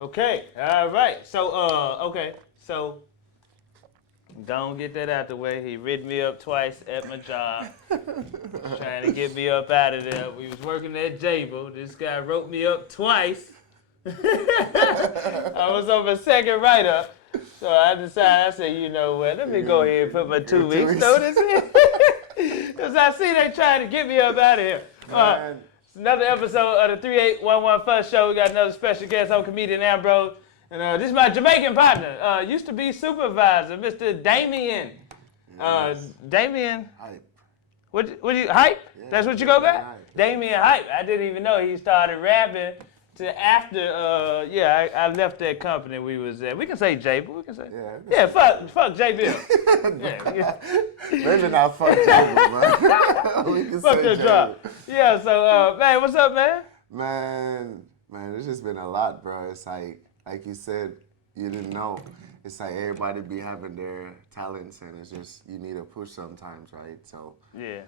Okay, all right. So don't get that out the way. He rid me up twice at my job, trying to get me up out of there. We was working at Jable. This guy wrote me up twice. I was on my second write-up, so I decided, I said, you know what, let me go ahead and put my 2 weeks notice in. Because I see they trying to get me up out of here. It's another episode of the 3811 First Show. We got another special guest on comedian Ambrose. And this is my Jamaican partner, used to be supervisor, Mr. Damion. Damion Hype. What you Hype? Yeah, That's what you go by? Hype. Damion Hype. I didn't even know he started rapping to after. I left that company we was at. We can say J, but we can say fuck J Bill. Maybe not fuck J, man. We can Fuck say the J. drop. Yeah. So man, what's up, man? Man, it's just been a lot, bro. It's like you said, you didn't know. It's like everybody be having their talents, and it's just you need a push sometimes, right? So Yeah.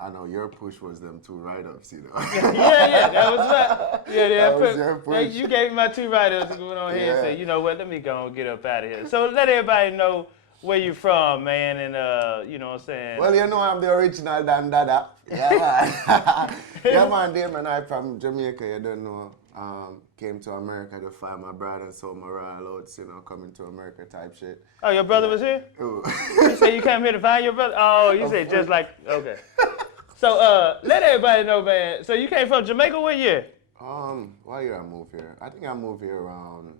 I know your push was them 2 write-ups, you know. yeah, that was right. Yeah, That was your push. You gave me my 2 write-ups to go on here and say, you know what, let me go and get up out of here. So let everybody know where you from, man, and you know what I'm saying? Well, you know I'm the original Dan Dada. Yeah, man. Yeah, man, Damion Hype from Jamaica, you don't know. Came to America to find my brother and saw my royal oats, you know, coming to America type shit. Oh, your brother was here? Ooh. You say you came here to find your brother? Oh, you said just like, okay. So let everybody know, man. So you came from Jamaica what year? What year I moved here? I think I moved here around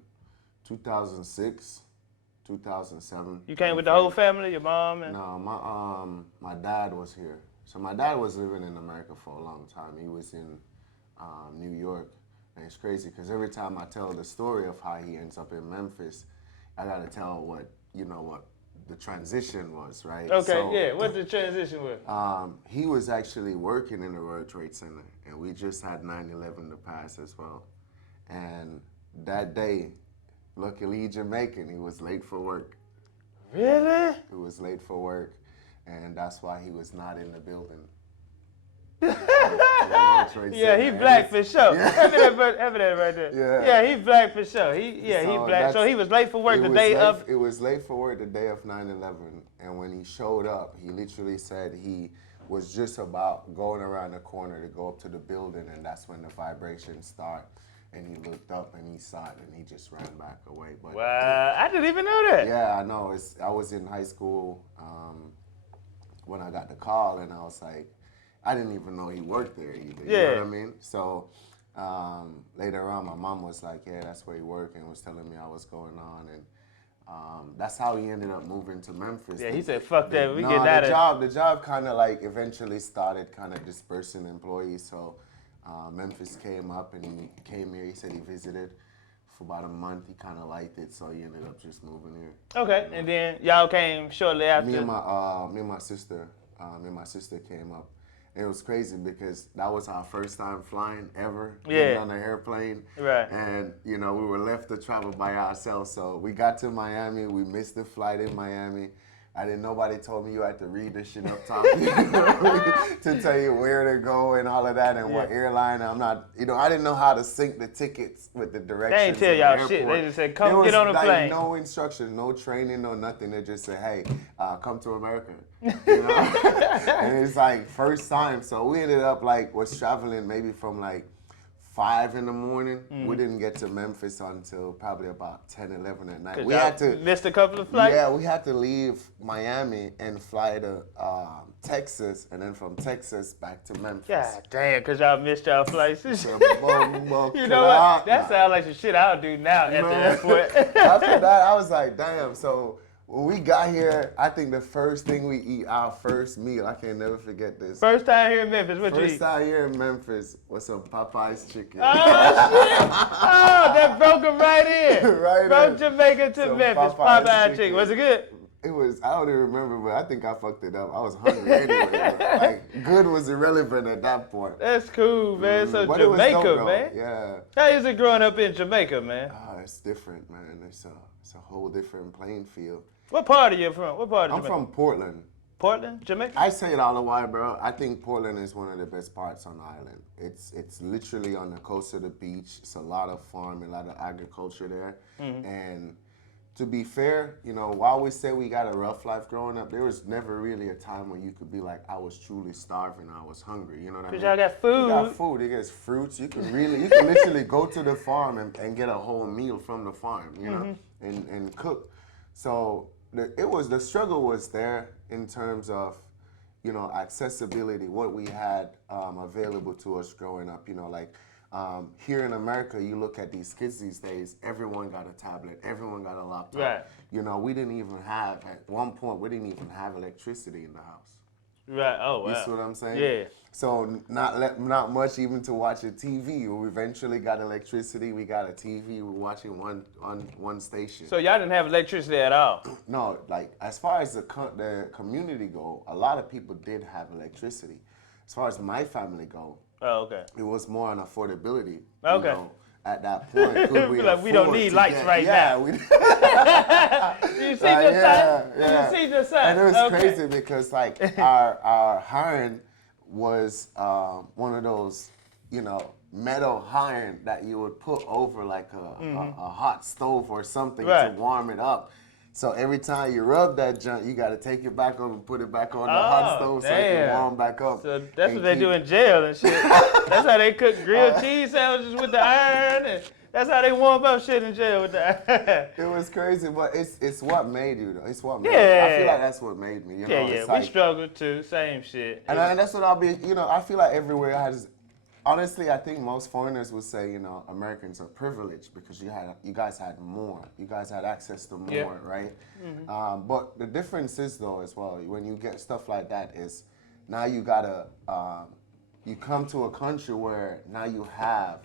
2006, 2007. You came with the whole family, your mom? And... No, my dad was here. So my dad was living in America for a long time. He was in New York. And it's crazy because every time I tell the story of how he ends up in Memphis, I gotta tell what the transition was, right? Okay, so, yeah. What the transition was? He was actually working in the World Trade Center, and we just had 9/11 to pass as well. And that day, luckily Jamaican, he was late for work. Really? He was late for work, and that's why he was not in the building. Yeah, he black for sure. Have that right there. Yeah, he black for sure. He black. So he was late for work the day of. It was late for work the day of 9/11, and when he showed up, he literally said he was just about going around the corner to go up to the building, and that's when the vibrations start. And he looked up and he saw it, and he just ran back away. But wow, I didn't even know that. Yeah, I know. I was in high school when I got the call, and I was like. I didn't even know he worked there either. You know what I mean? So later on, my mom was like, yeah, that's where he worked, and was telling me how was going on. And that's how he ended up moving to Memphis. Yeah, he said, fuck that, we getting out of The job kind of like eventually started kind of dispersing employees. So Memphis came up, and he came here. He said he visited for about a month. He kind of liked it, so he ended up just moving here. Okay, and then y'all came shortly after? Me and my sister came up. It was crazy because that was our first time flying ever, getting on an airplane. Right. And, you know, we were left to travel by ourselves. So we got to Miami. We missed the flight in Miami. Nobody told me you had to read this shit up top to tell you where to go and all of that and what airline. I didn't know how to sync the tickets with the directions. They ain't tell y'all shit. They just said, come get on the plane. No instruction, no training, no nothing. They just said, hey, come to America. You know? And it's like first time. So we ended up was traveling maybe from 5 in the morning. We didn't get to Memphis until probably about 10, 11 at night. We had to missed a couple of flights? Yeah, we had to leave Miami and fly to Texas, and then from Texas back to Memphis. God damn, because y'all missed y'all flights. You know what? That That sounds like some shit I'll do now at the airport. After that, I was like, damn. So when we got here, I think the first thing we eat, our first meal, I can never forget this. First time here in Memphis, what you eat? First time here in Memphis was some Popeye's chicken. Oh, shit. Oh, that broke him right in. Right From in. Jamaica to Some Memphis, Popeye's Popeye's chicken. chicken. Was it good? It was, I don't even remember, but I think I fucked it up. I was hungry anyway. Good was irrelevant at that point. That's cool, man. So But it was Jamaica, dope, though. man. Yeah. How is it growing up in Jamaica, man? It's different, man. It's a whole different playing field. What part are you from? What part of I'm Jamaica? from Portland. Portland, Jamaica? I say it all the while, bro. I think Portland is one of the best parts on the island. It's literally on the coast of the beach. It's a lot of farm, a lot of agriculture there. And to be fair, you know, while we say we got a rough life growing up, there was never really a time when you could be like, I was truly starving, I was hungry. You know what I mean? Because y'all got food. You got food. You get fruits. You can literally go to the farm and get a whole meal from the farm, you know, and cook. So the struggle was there in terms of, you know, accessibility, what we had available to us growing up. You know, like here in America, you look at these kids these days, everyone got a tablet, everyone got a laptop. Right. You know, at one point, we didn't even have electricity in the house. Right. Oh, wow. You see what I'm saying? Yeah. So not much even to watch a TV. We eventually got electricity. We got a TV. We're watching one station. So y'all didn't have electricity at all? No, like as far as the community go, a lot of people did have electricity. As far as my family go, oh, okay. it was more on affordability. Okay. You know, at that point, could we like, we don't need lights right now. Yeah, You see the sun? Yeah. You see the sun? And it was crazy because like our iron was one of those, you know, metal iron that you would put over like a hot stove or something to warm it up. So every time you rub that junk, you got to take it back up and put it back on the hot stove so it can warm back up. So that's what they do in jail and shit. That's how they cook grilled cheese sandwiches with the iron. And that's how they warm up shit in jail with the iron. It was crazy, but it's what made you, though. It's what made me. I feel like that's what made me. You know? Yeah, we struggled too. Same shit. And that's what I'll be, you know, I feel like everywhere honestly, I think most foreigners would say, you know, Americans are privileged because you guys had more. You guys had access to more, right? But the difference is, though, as well, when you get stuff like that is now you gotta, you come to a country where now you have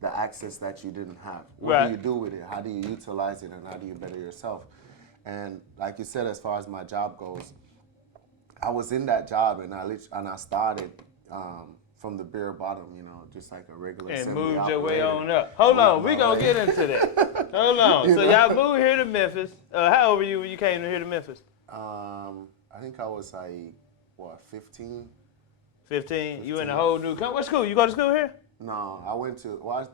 the access that you didn't have. What do you do with it? How do you utilize it? And how do you better yourself? And like you said, as far as my job goes, I was in that job and I started from the bare bottom, you know, just like a regular and moved your way on up. Hold on, we gonna get into that. Hold on. So y'all moved here to Memphis. How old were you when you came here to Memphis? I think I was like, 15? 15? You in a whole new country? What school? You go to school here? No, I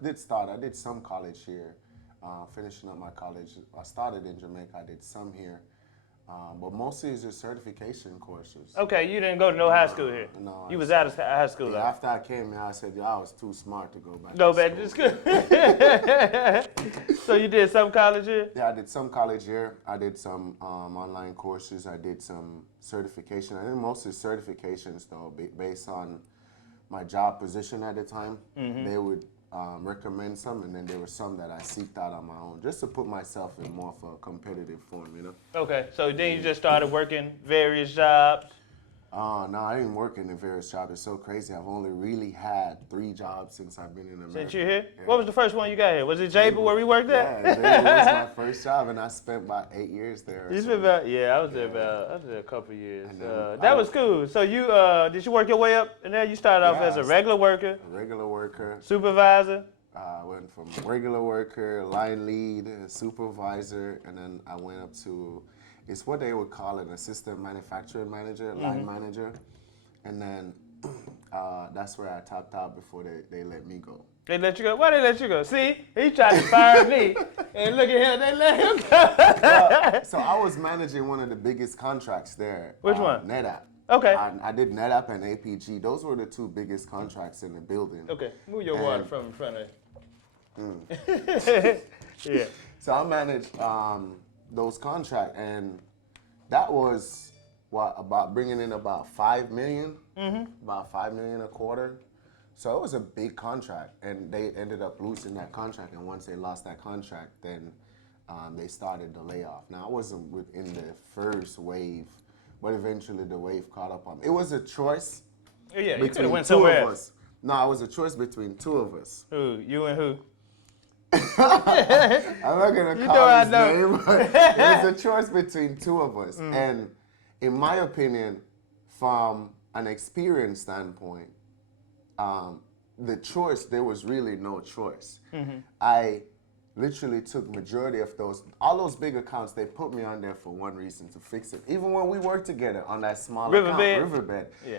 did some college here, finishing up my college. I started in Jamaica, I did some here. But mostly it's just certification courses. Okay, you didn't go to no high school here? No. You was out of high school? Yeah, after I came here, I said, I was too smart to go back to school. So you did some college here? Yeah, I did some college here. I did some online courses. I did some certification. I did mostly certifications, though, based on my job position at the time. They would recommend some, and then there were some that I seeked out on my own, just to put myself in more of a competitive form, you know? Okay, so then you just started working various jobs? No, I didn't work in the various jobs. It's so crazy. I've only really had 3 jobs since I've been in America. Since you're here? Yeah. What was the first one you got here? Was it Jabil where we worked at? Yeah, Jabil was my first job, and I spent about 8 years there. You spent about, I was there a couple of years. That was cool. So you, did you work your way up? And then you started off as a regular worker? A regular worker. Supervisor? I went from regular worker, line lead, supervisor, and then I went up to, it's what they would call an assistant manufacturing manager, line manager. And then that's where I topped out before they let me go. They let you go? Why they let you go? See, he tried to fire me, and look at him, they let him go. So I was managing one of the biggest contracts there. Which one? NetApp. Okay. I did NetApp and APG. Those were the 2 biggest contracts in the building. Okay, move your water from in front of Yeah. So I managed those contracts, and that was about bringing in about $5 million, about $5 million a quarter. So it was a big contract, and they ended up losing that contract. And once they lost that contract, then they started the layoff. Now I wasn't within the first wave, but eventually the wave caught up on me. It was a choice. Yeah, you could have went somewhere else. No, it was a choice between 2 of us. Who? You and who? I'm not gonna call his name, but it was a choice between 2 of us. And in my opinion, from an experience standpoint, there was really no choice. I literally took majority of all those big accounts. They put me on there for one reason, to fix it. Even when we worked together on that small account, Riverbed. Yeah.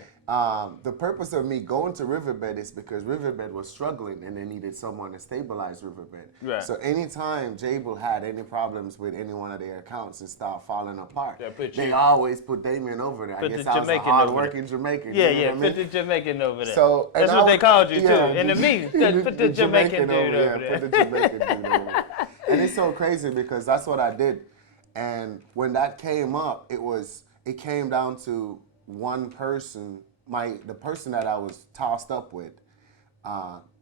The purpose of me going to Riverbed is because Riverbed was struggling and they needed someone to stabilize Riverbed. Right. So anytime Jable had any problems with any one of their accounts and start falling apart, they always put Damion over there. I guess I was a hard-working Jamaican. Yeah, put the Jamaican over there. So, that's what they called you, too. In the meeting, put the Jamaican dude over there. Put the Jamaican dude over there. And it's so crazy because that's what I did. And when that came up, it came down to one person. The person that I was tossed up with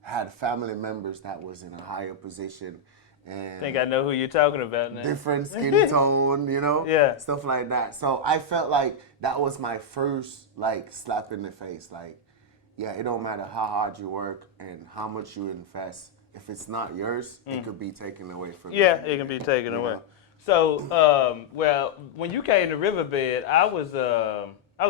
had family members that was in a higher position. And I think I know who you're talking about now. Different skin tone, Yeah. Stuff like that. So I felt like that was my first, slap in the face. It don't matter how hard you work and how much you invest. If it's not yours, it could be taken away from you. Yeah, it can be taken away. Know? So, when you came to Riverbed, I was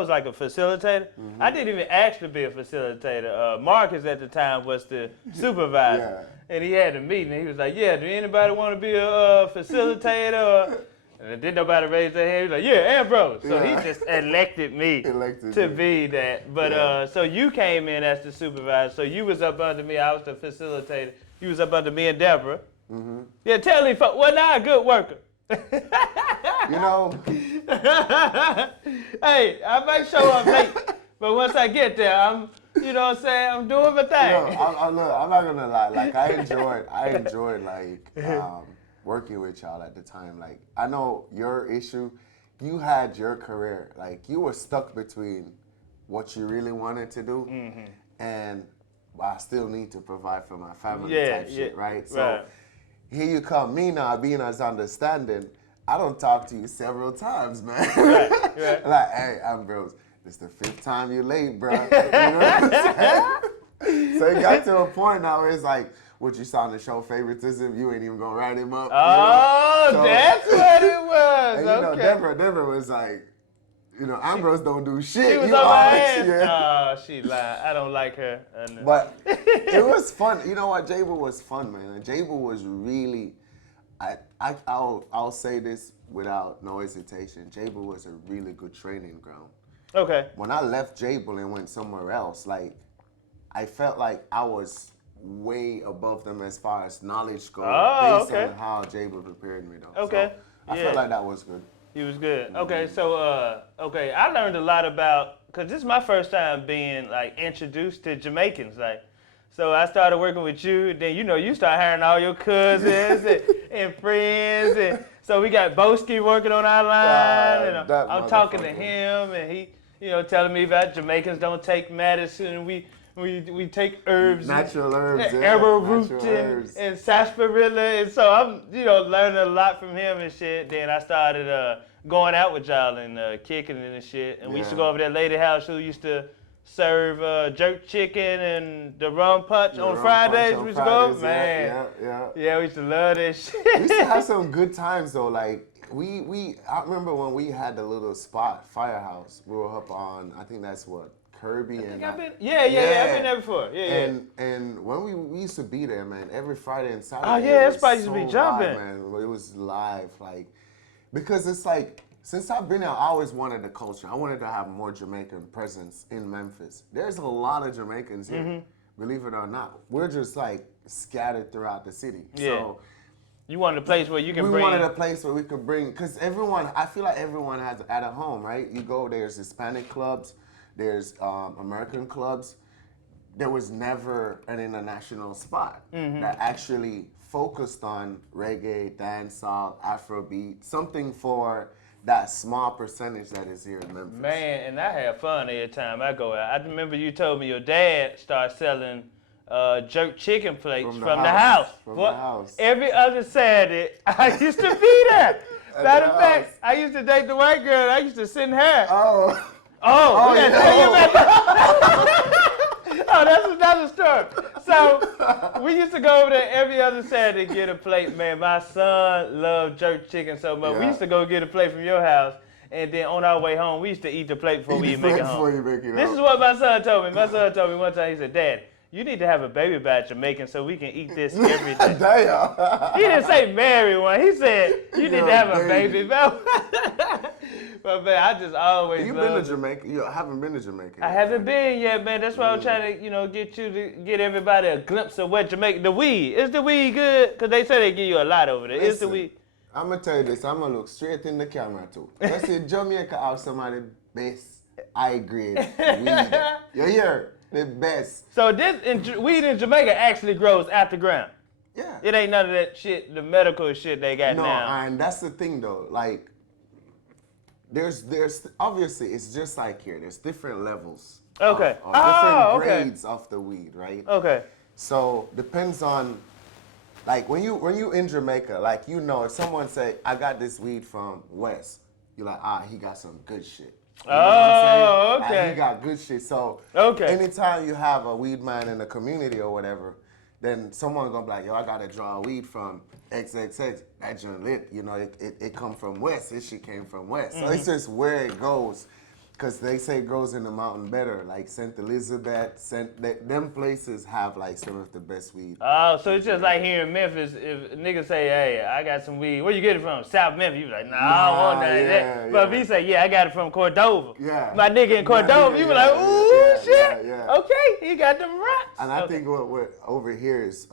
like a facilitator. Mm-hmm. I didn't even ask to be a facilitator. Marcus at the time was the supervisor. And he had a meeting and he was like, yeah, do anybody want to be a facilitator? And didn't nobody raise their hand. He was like, yeah, Ambrose. So he just elected me to be that. But so you came in as the supervisor. So you was up under me. I was the facilitator. You was up under me and Deborah. Mm-hmm. Yeah, tell me, well, now a good worker. Hey, I might show up late, but once I get there, I'm doing my thing. I'm not gonna lie. I enjoyed working with y'all at the time. I know your issue. You had your career. You were stuck between what you really wanted to do and I still need to provide for my family type shit, right? So here you come, me now being as understanding. I don't talk to you several times, man. Right. Hey, Ambrose, this the 5th time you late, bro. You know what I'm saying? So it got to a point now where it's what you saw in the show favoritism, you ain't even gonna write him up. Oh, that's what it was. And, okay. Deborah was Ambrose don't do shit. She was on my ass. Oh, she lied. I don't like her. But it was fun. You know what? Jable was fun, man. Jable was really, I'll say this without no hesitation. Jable was a really good training ground. Okay. When I left Jable and went somewhere else, I felt like I was way above them as far as knowledge goes, based on how Jable prepared me, though. Okay. So I felt like that was good. He was good. Okay, so I learned a lot about, because this is my first time being introduced to Jamaicans. So I started working with you, then you start hiring all your cousins and friends, and so we got Boski working on our line, and I'm talking to him, and he telling me about Jamaicans don't take medicine, we take herbs, natural herbs, arrowroot and sarsaparilla, and so I'm learning a lot from him and shit. Then I started going out with y'all and kicking it and shit, and we used to go over to that lady house who used to serve jerk chicken and the rum punch on Fridays. We used to go, man. Yeah, we used to love that shit. We used to have some good times though. I remember when we had the little spot, Firehouse. We were up on, I think that's what, Kirby and I've been there before. And when we used to be there, man, every Friday and Saturday. Oh yeah, that spot used to be jumping. Live, man. It was live, because it's since I've been there, I always wanted the culture. I wanted to have more Jamaican presence in Memphis. There's a lot of Jamaicans here, believe it or not. We're just scattered throughout the city. Yeah. So you wanted a place where you can bring. We wanted a place where we could bring, because I feel like everyone has at a home, right? You go, there's Hispanic clubs, there's American clubs. There was never an international spot that actually focused on reggae, dancehall, Afrobeat, something for that small percentage that is here in Memphis. Man, and I have fun every time I go out. I remember you told me your dad started selling jerk chicken plates from the house. From the house. Every other Saturday, I used to be there. Matter of fact, I used to date the white girl. I used to send her. Oh, yeah. Tell you about that. Oh, that's another story. So we used to go over there every other Saturday to get a plate. Man, my son loved jerk chicken so much. We used to go get a plate from your house, and then on our way home, we used to eat the plate before we make it home. This is what my son told me. My son told me one time, he said, Dad, you need to have a baby by Jamaican so we can eat this every day. Damn. He didn't say marry one. He said you need to have a baby. But man, I just always. You been to Jamaica? You haven't been to Jamaica. I haven't been yet, man. That's why I'm trying to, get you to get everybody a glimpse of what Jamaica. The weed. Is the weed good? Cause they say they give you a lot over there. Listen, is the weed? I'm gonna tell you this. I'm gonna look straight in the camera too. Let's say Jamaica have some of the best high grade weed. You hear? The best. So weed in Jamaica actually grows out the ground. Yeah. It ain't none of that shit, the medical shit they got now. No, and that's the thing though. Like, there's obviously it's just like here. There's different levels. Okay. Of different grades of the weed, right? Okay. So depends on, like when you in Jamaica, like if someone say I got this weed from West, you're like he got some good shit. You know what I'm saying? Okay. Like, he got good shit. So anytime you have a weed man in the community or whatever, then someone gonna be like, yo, I gotta draw weed from XXX. That joint lit. It come from West. This shit came from West. So it's just where it goes. Because they say it grows in the mountain better, like St. Elizabeth, them places have like some of the best weed. Oh, so it's just like here in Memphis, if niggas say, hey, I got some weed, where you get it from? South Memphis. You be like, nah, I don't want none of that. But if he say, yeah, I got it from Cordova. Yeah. My nigga in Cordova, you be like, ooh, shit. Yeah. Okay, he got them rocks. And I think what over here is,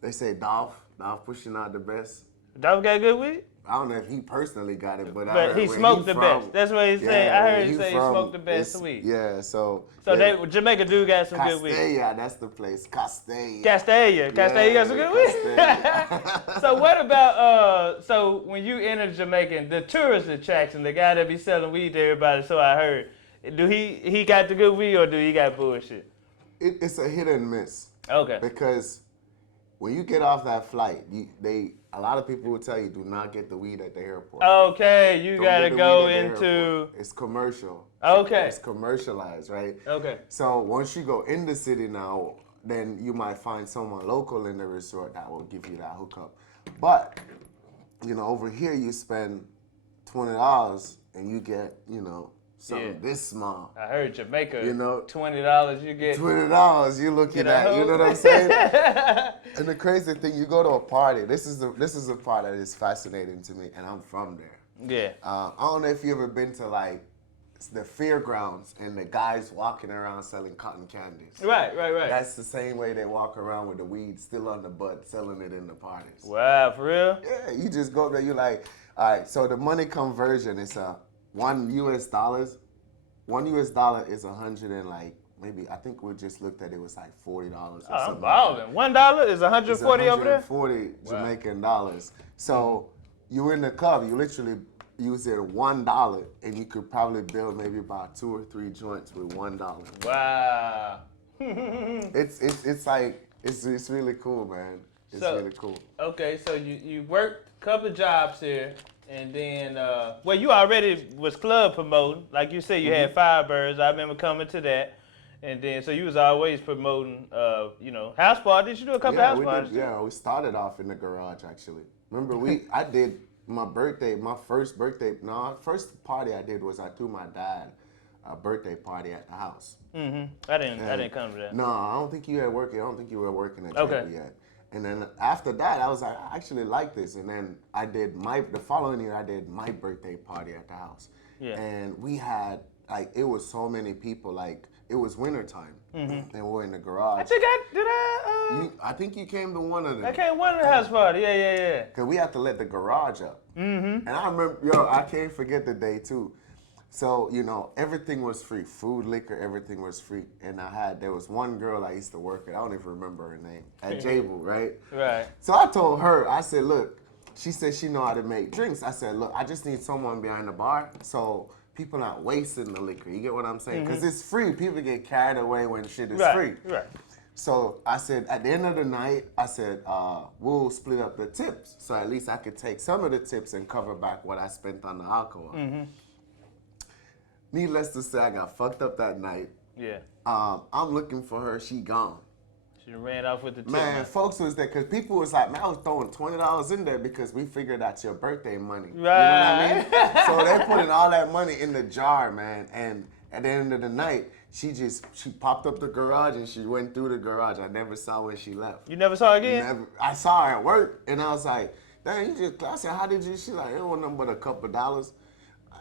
they say Dolph pushing out the best. Dolph got good weed? I don't know if he personally got it, but I But heard he smoked the best. That's what he's saying. I heard him say he smoked the best weed. Yeah, so. Jamaica do got some good weed. Castella, that's the place. Castella. Castella got some good weed. So what about, so when you enter Jamaica, the tourist attraction, the guy that be selling weed to everybody, so I heard, do he got the good weed or do he got bullshit? It's a hit and miss. Okay. Because when you get off that flight, a lot of people will tell you, do not get the weed at the airport. Okay, you gotta go into. It's commercial. Okay. It's commercialized, right? Okay. So once you go in the city now, then you might find someone local in the resort that will give you that hookup. But, over here you spend $20 and you get, something this small. I heard Jamaica, $20 you get. $20 you looking at, you know what I'm saying? And the crazy thing, you go to a party. This is a part that is fascinating to me, and I'm from there. Yeah. I don't know if you ever been to like the fairgrounds and the guys walking around selling cotton candies. Right. That's the same way they walk around with the weed still on the butt, selling it in the parties. Wow, for real? Yeah, you just go up there, you're like, all right, so the money conversion is $1 US is 100 and like, maybe, I think we just looked at it was like $40 or something. I'm balling. $1 is 140 over there? 140 Jamaican dollars. So you in the club, you literally use it $1 and you could probably build maybe about 2 or 3 joints with $1. Wow. It's like, it's really cool, man. It's really cool. Okay, so you worked a couple of jobs here. And then, you already was club promoting. Like you said, you had Firebirds. I remember coming to that. And then, so you was always promoting, house parties. Did you do a couple of house parties? Yeah, we started off in the garage, actually. Remember, I did my first party I did was I threw my dad a birthday party at the house. Mm-hmm. I didn't come to that. No, I don't think you were working at Jamaica yet. And then after that, I was like, I actually like this. And then the following year, I did my birthday party at the house. Yeah. And we had, it was so many people, it was wintertime. Mm-hmm. And we're in the garage. I think you came to one of them. I came to one of the house party, yeah. Because we had to let the garage up. Mm-hmm. And I remember, I can't forget the day, too. So, everything was free. Food, liquor, everything was free. And there was one girl I used to work with. I don't even remember her name. At Jable, right? Right. So I told her, I said, look, she said she know how to make drinks. I said, look, I just need someone behind the bar so people not wasting the liquor. You get what I'm saying? Because it's free. People get carried away when shit is free. Right. So I said, at the end of the night, I said, we'll split up the tips. So at least I could take some of the tips and cover back what I spent on the alcohol. Mm-hmm. Needless to say, I got fucked up that night. Yeah. I'm looking for her. She gone. She ran off with the tip. Man, folks was there because people was like, man, I was throwing $20 in there because we figured that's your birthday money. Right. You know what I mean? So they putting all that money in the jar, man. And at the end of the night, she popped up the garage and she went through the garage. I never saw when she left. You never saw her again? Never. I saw her at work, and I was like, dang, I said, how did you? She's like, it wasn't nothing but a couple dollars.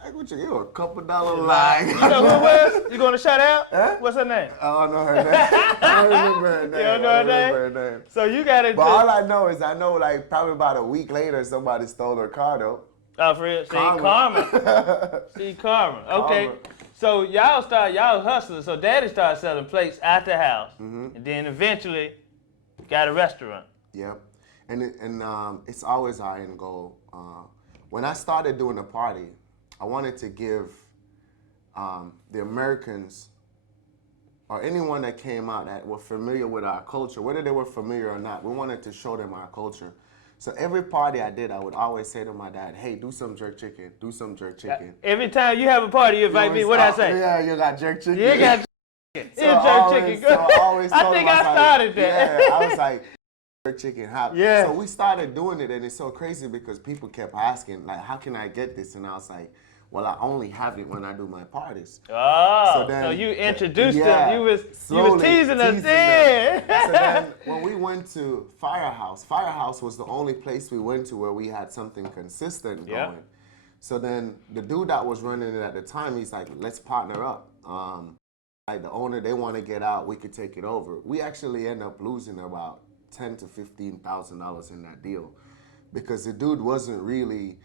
I what you a couple dollar lie. You know who it was? You going to shout out? Huh? What's her name? I don't know her name. I don't remember her name. You don't know her name? So you got it. But all I know is like probably about a week later, somebody stole her car though. Oh, for real? See, karma. See, karma. Okay. Karma. So y'all hustlers. So daddy started selling plates at the house. Mm-hmm. And then eventually got a restaurant. Yep. And it's always our end goal. When I started doing the party, I wanted to give the Americans or anyone that came out that were familiar with our culture, whether they were familiar or not, we wanted to show them our culture. So every party I did, I would always say to my dad, hey, do some jerk chicken, do some jerk chicken. Every time you have a party, you invite me, what I say? Yeah, you got jerk chicken. You got jerk chicken. So it's jerk chicken. So I always told I him, started that. Yeah, I was like, chicken. Yeah. So we started doing it, and it's so crazy because people kept asking, like, how can I get this? And I was like, well, I only have it when I do my parties. Oh, so you introduced them. You was teasing us then. So then when we went to Firehouse was the only place we went to where we had something consistent going. So then the dude that was running it at the time, he's like, let's partner up. Like the owner, they want to get out, we could take it over. We actually end up losing about $10,000 to $15,000 in that deal because the dude wasn't really,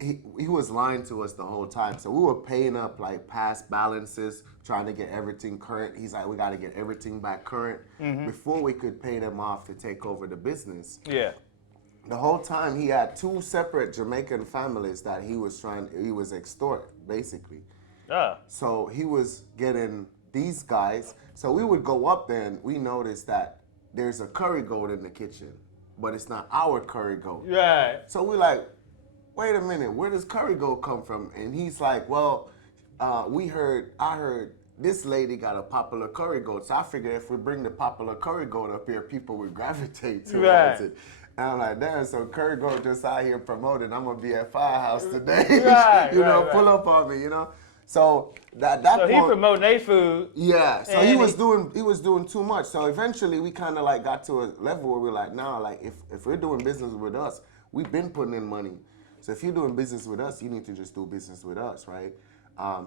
he was lying to us the whole time. So we were paying up like past balances, trying to get everything current. He's like, we got to get everything back current before we could pay them off to take over the business. Yeah. The whole time he had two separate Jamaican families that he was extort, basically. So he was getting these guys. So we would go up there and we noticed that there's a curry goat in the kitchen, but it's not our curry goat. Right. So we're like, wait a minute, where does curry goat come from? And he's like, well, I heard this lady got a popular curry goat, so I figured if we bring the popular curry goat up here, people would gravitate towards it. And I'm like, damn, so curry goat just out here promoting, I'm gonna be at Firehouse today. Pull up on me, So that point, he promoting their food. Yeah. So he was doing too much. So eventually we kind of like got to a level where we're like, nah, like if we're doing business with us, we've been putting in money. So if you're doing business with us, you need to just do business with us, right?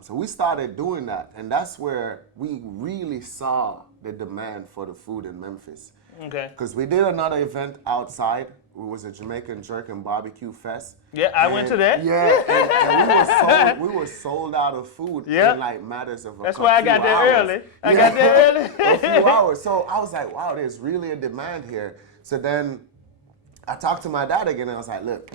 So we started doing that, and that's where we really saw the demand for the food in Memphis. Okay. Because we did another event outside. It was a Jamaican Jerk and Barbecue Fest. Yeah, I went to that. Yeah, and we were sold out of food in like matters of That's why I got there early. I got there early. A few hours. So I was like, wow, there's really a demand here. So then I talked to my dad again, and I was like, look,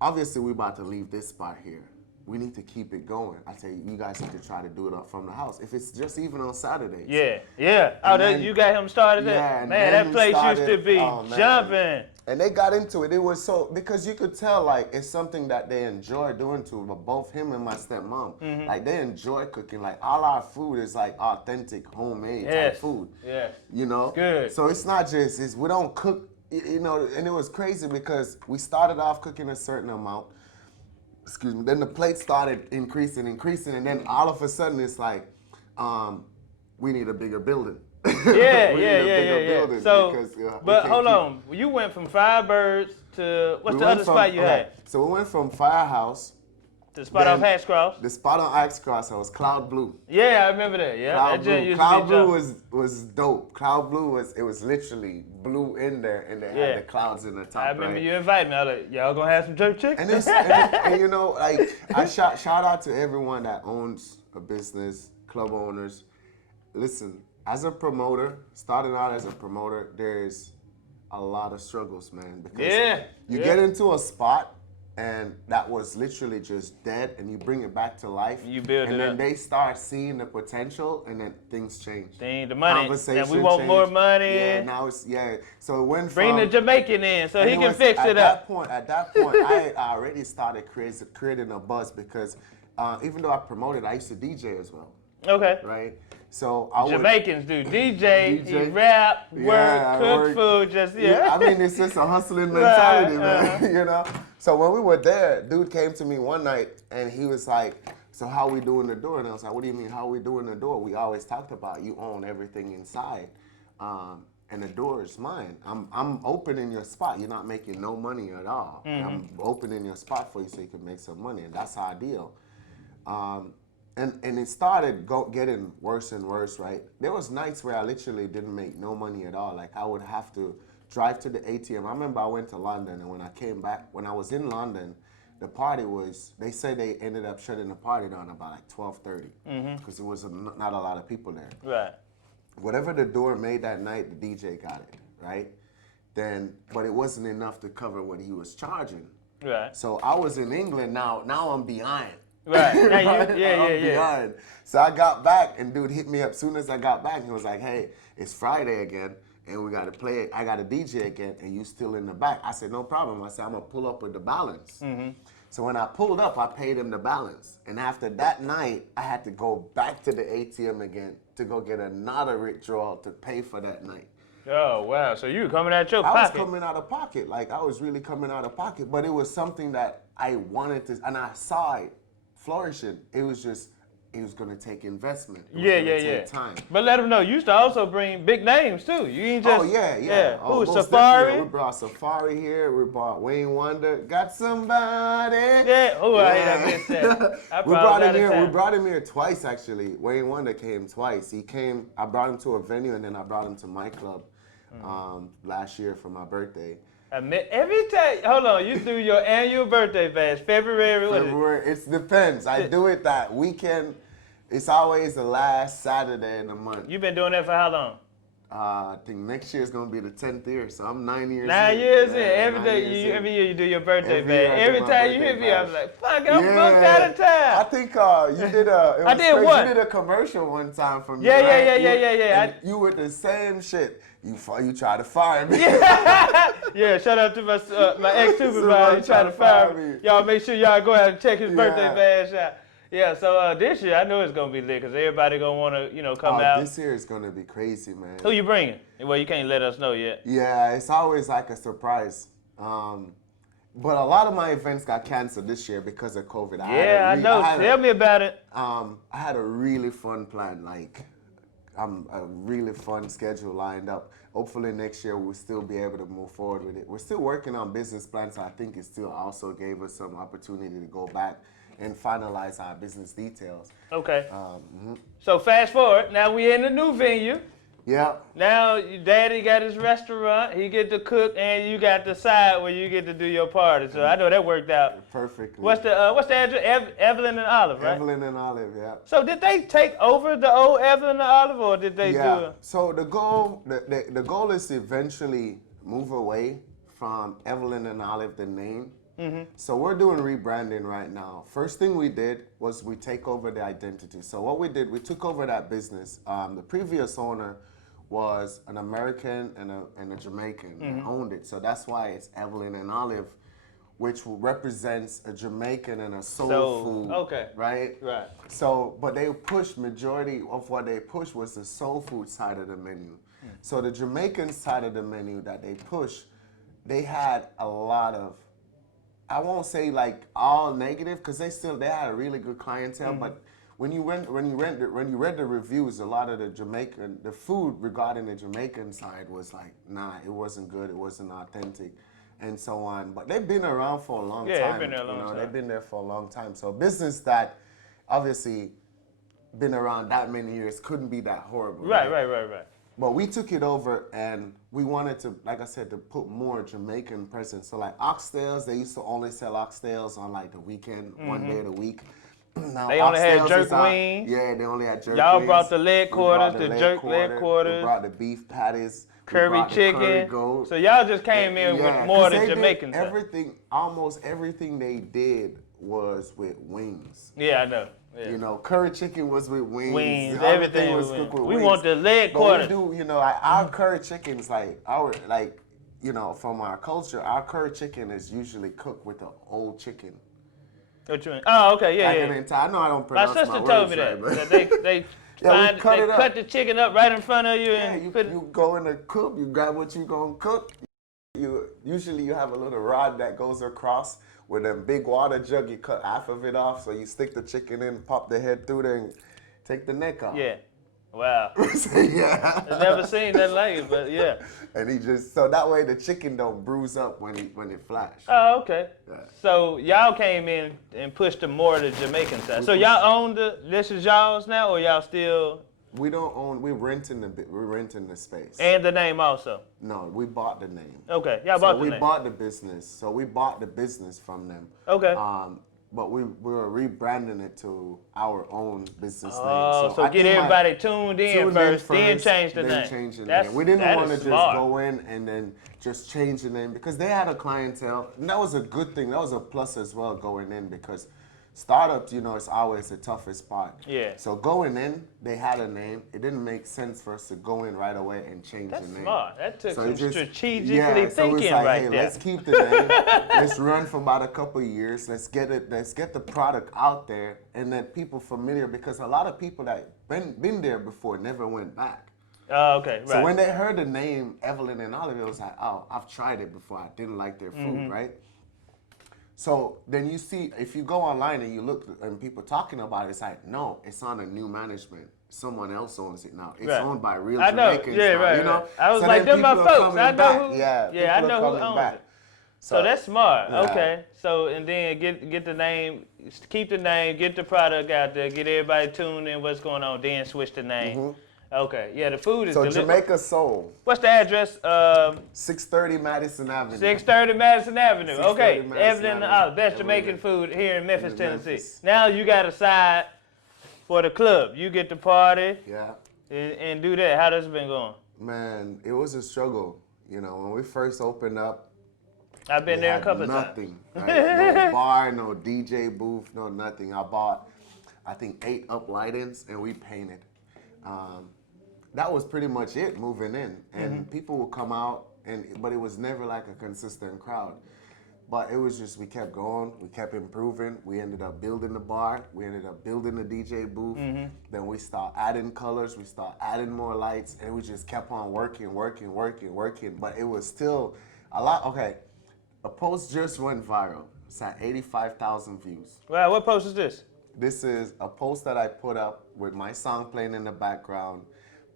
obviously we're about to leave this spot here. We need to keep it going. I tell you, you guys need to try to do it up from the house. If it's just even on Saturdays. Yeah. You got him started there? Man, that place used to be jumping. And they got into it. It was so, because you could tell, like, it's something that they enjoy doing too, but both him and my stepmom. Like, they enjoy cooking. Like, all our food is, like, authentic, homemade type food. Yeah. Good. So it's not just, we don't cook, and it was crazy because we started off cooking a certain amount. Excuse me. Then the plate started increasing, and then all of a sudden it's like, we need a bigger building. Yeah. So, but hold on, you went from Firebirds to what's the other spot you had? So we went from Firehouse. The spot on Axe Cross. The spot on Axe Cross was Cloud Blue. Yeah, I remember that. Yeah, Cloud Blue was dope. Cloud Blue was literally blue in there, and they had the clouds in the top. I remember you invited me. I was like, y'all gonna have some jerk chicken? And I shout out to everyone that owns a business, club owners. Listen, as a promoter, starting out as a promoter, there's a lot of struggles, man. Because you get into a spot. And that was literally just dead, and you bring it back to life. You build it up. And then they start seeing the potential, and then things change. The money. And we want more money. Yeah, now so it went Bring from... the Jamaican in so he can fix it up. At that point, I already started creating a buzz because even though I promoted, I used to DJ as well. Okay. Right? So Jamaicans do DJ, rap, work, cook food, I mean, it's just a hustling mentality, man. So when we were there, dude came to me one night and he was like, so how we doing the door? And I was like, what do you mean, how we doing the door? We always talked about you own everything inside. And the door is mine. I'm opening your spot. You're not making no money at all. I'm opening your spot for you so you can make some money, and that's our deal. And it started getting worse and worse, right? There was nights where I literally didn't make no money at all. Like, I would have to drive to the ATM. I remember I went to London, and when I came back, when I was in London, the party was, they said they ended up shutting the party down about like 12:30 because there was not a lot of people there. Right. Whatever the door made that night, the DJ got it, right? But it wasn't enough to cover what he was charging. Right. So I was in England now I'm behind. Right. Right? Yeah. Behind. So I got back, and dude hit me up soon as I got back. He was like, hey, it's Friday again, and we got to play it. I got a DJ again, and you still in the back. I said, no problem. I said, I'm going to pull up with the balance. So when I pulled up, I paid him the balance. And after that night, I had to go back to the ATM again to go get another withdrawal to pay for that night. Oh, wow. So you were coming out your pocket. I was coming out of pocket. Like, I was really coming out of pocket. But it was something that I wanted to, and I saw it flourishing. It was just, it was going to take investment. It was gonna take time. But let them know, you used to also bring big names, too. You ain't just... Oh, yeah. Who was most Safari? definitely. We brought Safari here. We brought Wayne Wonder. Got somebody. Yeah. Oh, I missed that. We brought him here twice, actually. Wayne Wonder came twice. He came, I brought him to a venue, and then I brought him to my club last year for my birthday. Every time, hold on, you do your annual birthday bash, February, it depends. I do it that weekend. It's always the last Saturday in the month. You've been doing that for how long? I think next year is going to be the 10th year, so I'm 9 years in. 9 years in. Every year you do your birthday bash. Every time you hit me, I'm like, fuck, I'm booked out of town. I think you did You did a commercial one time for me. Yeah. You with the same shit. You try to fire me. Yeah, shout out to my ex-supervisor. He tried to fire me. Y'all make sure y'all go out and check his birthday bash out. Yeah, so this year I know it's gonna be lit because everybody gonna want to, come out. This year is gonna be crazy, man. Who you bringing? Well, you can't let us know yet. Yeah, it's always like a surprise. But a lot of my events got canceled this year because of COVID. I know. Tell me about it. I had a really fun plan, like a really fun schedule lined up. Hopefully next year we'll still be able to move forward with it. We're still working on business plans, so I think it still also gave us some opportunity to go back and finalize our business details. Okay. So fast forward, now we in a new venue. Yeah. Now your daddy got his restaurant, he get to cook, and you got the side where you get to do your party. So I know that worked out perfectly. What's the address? Evelyn and Olive, right? Evelyn and Olive, yeah. So did they take over the old Evelyn and Olive, or did they do it? So the goal is to eventually move away from Evelyn and Olive, the name. So we're doing rebranding right now. First thing we did was we take over the identity. So what we did, we took over that business. The previous owner was an American and a Jamaican and owned it. So that's why it's Evelyn and Olive, which represents a Jamaican and a soul food. Okay. Right? Right. So, but they pushed, majority of what they pushed was the soul food side of the menu. So the Jamaican side of the menu that they pushed, they had a lot of, I won't say like all negative, because they had a really good clientele. But when you read the reviews, a lot of the food regarding the Jamaican side was like, nah, it wasn't good, it wasn't authentic, and so on. But they've been around for a long time. Yeah, they've been there a long time. They've been there for a long time. So a business that obviously been around that many years couldn't be that horrible. Right. But we took it over, and we wanted to, like I said, to put more Jamaican presence. So like oxtails, they used to only sell oxtails on like the weekend, one day of the week. Now, they only had jerk wings. Yeah, they only had jerk wings. Y'all brought the leg quarters, the jerk leg quarters. We brought the beef patties. Curry chicken. Curry goat. So y'all just came in with more than Jamaican stuff. Almost everything they did was with wings. Yeah, I know. Yeah. Curry chicken was with wings. Everything was cooked with wings. We want the leg quarter. But we do, our curry chicken's from our culture, our curry chicken is usually cooked with an old chicken. What you mean? Oh, okay, yeah. I know I don't pronounce my sister told me that. They cut the chicken up right in front of you, and you go in the cook. You grab what you gonna cook. Usually you have a little rod that goes across with a big water jug. You cut half of it off, so you stick the chicken in, pop the head through there, and take the neck off. Yeah. Wow. Yeah. I've never seen that like it, but yeah. And he just, so that way the chicken don't bruise up when it flash. Oh, okay. Yeah. So y'all came in and pushed the more the Jamaican side. So y'all own this is y'all's now, or y'all still? We don't own. We're renting the space. And the name also. No, we bought the name. Okay, y'all bought the name. We bought the business. So we bought the business from them. Okay. But we were rebranding it to our own business name. So get everybody tuned in first, then change the name. Change the name. We didn't want to just go in and then just change the name because they had a clientele. And that was a good thing. That was a plus as well going in because startups, it's always the toughest part. Yeah. So going in, they had a name. It didn't make sense for us to go in right away and change the name. That's smart. That took some strategically so thinking it's like, right hey, there. let's keep the name. Let's run for about a couple of years. Let's get the product out there and let people familiar because a lot of people that been there before never went back. Oh, okay, right. So when they heard the name Evelyn and Olive, it was like, oh, I've tried it before. I didn't like their food, right? So then you see, if you go online and you look and people talking about it, it's like, no, it's on a new management. Someone else owns it now. It's owned by real Jamaicans now, right, you know? right. I was so like, them my folks. I know who. Yeah, I know who owns it. So that's smart. Yeah. Okay. So and then get the name, keep the name, get the product out there, get everybody tuned in what's going on, then switch the name. Okay. Yeah, the food is so delicious. Jamaica Soul. What's the address? 630 Madison Avenue. 630 Madison Avenue. 630 Okay. Madison Evelyn, Avenue. best Jamaican food here in Memphis, Tennessee. Memphis. Now you got a side for the club. You get to party. Yeah. And do that. How this been going? Man, it was a struggle. When we first opened up, I've been there a couple of times. Nothing. Right? No bar, no DJ booth, no nothing. I bought, I think, 8 up light-ins and we painted. That was pretty much it moving in. And people would come out, but it was never like a consistent crowd. But it was just, we kept going, we kept improving. We ended up building the bar, we ended up building the DJ booth. Then we start adding colors, we start adding more lights, and we just kept on working. But it was still a lot. Okay, a post just went viral. It's at 85,000 views. Wow, what post is this? This is a post that I put up with my song playing in the background,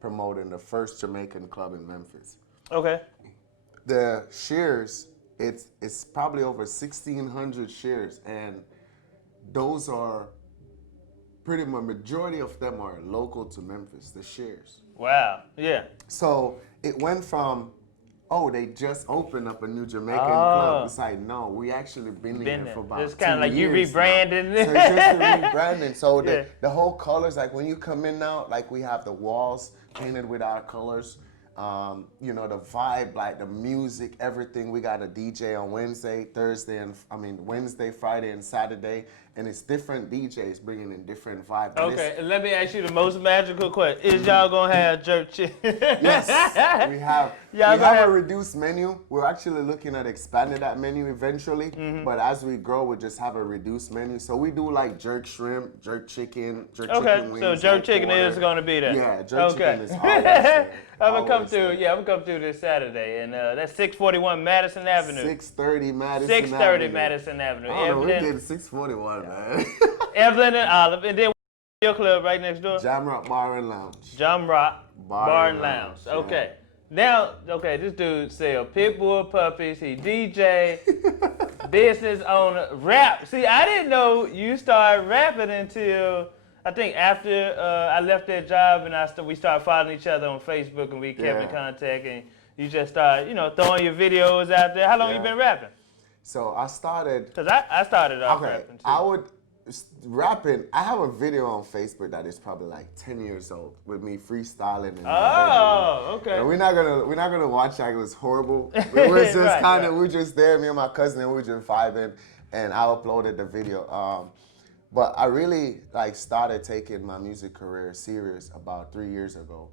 promoting the first Jamaican club in Memphis. Okay. The shares, it's probably over 1,600 shares, and those are pretty much, majority of them are local to Memphis, the shares. Wow, yeah. So it went from, they just opened up a new Jamaican club. It's like, no, we actually been here for about 2 years. It's kind of like you rebranding. So it's just a rebranding. So the whole colors, like when you come in now, like we have the walls painted with our colors. The vibe, like the music, everything. We got a DJ on Wednesday, Wednesday, Friday, and Saturday, and it's different DJs bringing in different vibes. Okay, and let me ask you the most magical question: is y'all gonna have jerk chicken? Yes, we have. We have a reduced menu. We're actually looking at expanding that menu eventually, but as we grow, we'll just have a reduced menu. So we do like jerk shrimp, jerk chicken, chicken wings. So jerk chicken is gonna be there. Yeah, jerk chicken is always there. I'm gonna come through this Saturday, and that's 641 Madison Avenue. 630 Madison 630 Avenue. Madison Avenue. I don't know, we did 641, man. Evelyn and Olive, and then your club right next door. Jamrock Bar and Lounge. Jamrock Bar and Lounge. Yeah. Okay. Now, this dude sell pit bull puppies. He DJ, business owner, rap. See, I didn't know you started rapping until I think after I left that job and we started following each other on Facebook and we kept in contact and you just started, throwing your videos out there. How long you been rapping? So I started. Cause I started off rapping too. Rapping. I have a video on Facebook that is probably like 10 years old with me freestyling. Okay. And we're not gonna watch that. It was horrible. It was just we were just there, me and my cousin, and we were just vibing. And I uploaded the video. But I really started taking my music career serious about 3 years ago.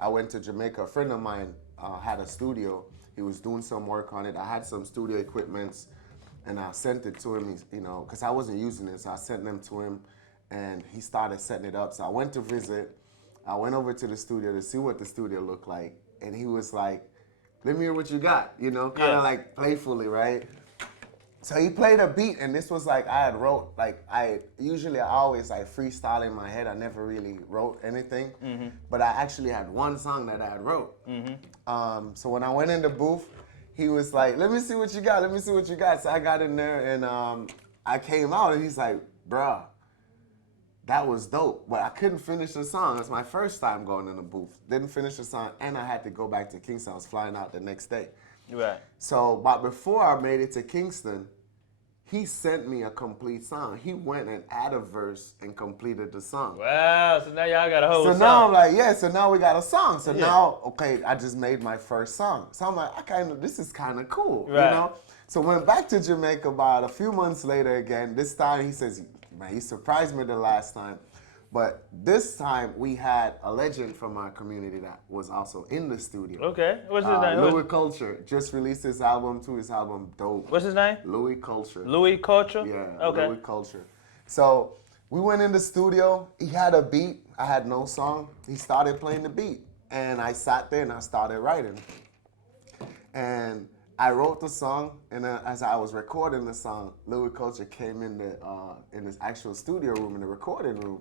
I went to Jamaica. A friend of mine had a studio. He was doing some work on it. I had some studio equipments, and I sent it to him. Because I wasn't using it, so I sent them to him, and he started setting it up. So I went to visit. I went over to the studio to see what the studio looked like, and he was like, let me hear what you got, you know, kind of like playfully, right? So he played a beat, and this was like I had wrote, like I always like freestyle in my head. I never really wrote anything, but I actually had one song that I had wrote. So when I went in the booth, he was like, let me see what you got, let me see what you got. So I got in there, and I came out, and he's like, bruh, that was dope, but I couldn't finish the song. It's my first time going in the booth. Didn't finish the song, and I had to go back to Kingston. I was flying out the next day. Right. So, but before I made it to Kingston, he sent me a complete song. He went and added a verse and completed the song. Wow, so now y'all got a whole song. So now I'm like, so now we got a song. So now, okay, I just made my first song. So I'm like, this is kind of cool, you know? So went back to Jamaica about a few months later again. This time he says, man, he surprised me the last time. But this time we had a legend from our community that was also in the studio. Okay, what's his name? Louis Culture just released his album too. His album dope. What's his name? Louis Culture. Louis Culture? Yeah, okay. Louis Culture. So we went in the studio. He had a beat. I had no song. He started playing the beat. And I sat there and I started writing. And I wrote the song, and as I was recording the song, Louis Culture came in this actual studio room, in the recording room.